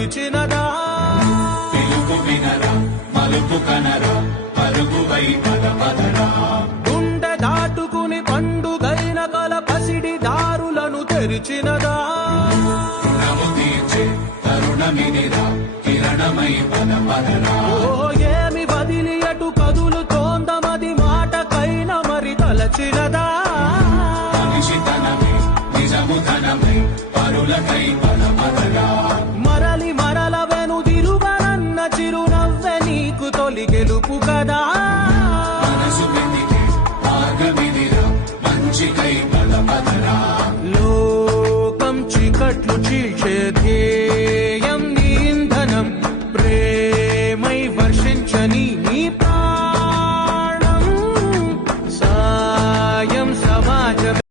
పిలిచినదా పిలుపు వినరా మలుపు కనరా పరుగువై పద పదరా గుండె దాటుకుని పండుగైన కల పసిడి దారులను తెరిచినదా రుణము తీర్చే తరుణమినిరా కిరణమై పద పదరా ఓ ఏమి వదిలి అటు కదులుతోందమది మాటకైన మరి తలచినదా మనిషితనమే నిజముధనమై పరులకై పద పదరా మరలి మరల వెనుదిరుగనన్న చిరునవ్వె నీకు తొలి గెలుపు కదా మనసు వెతికే మార్గమిదిరా మంచికై పద పదరా లోకం చీకట్లు చీల్చే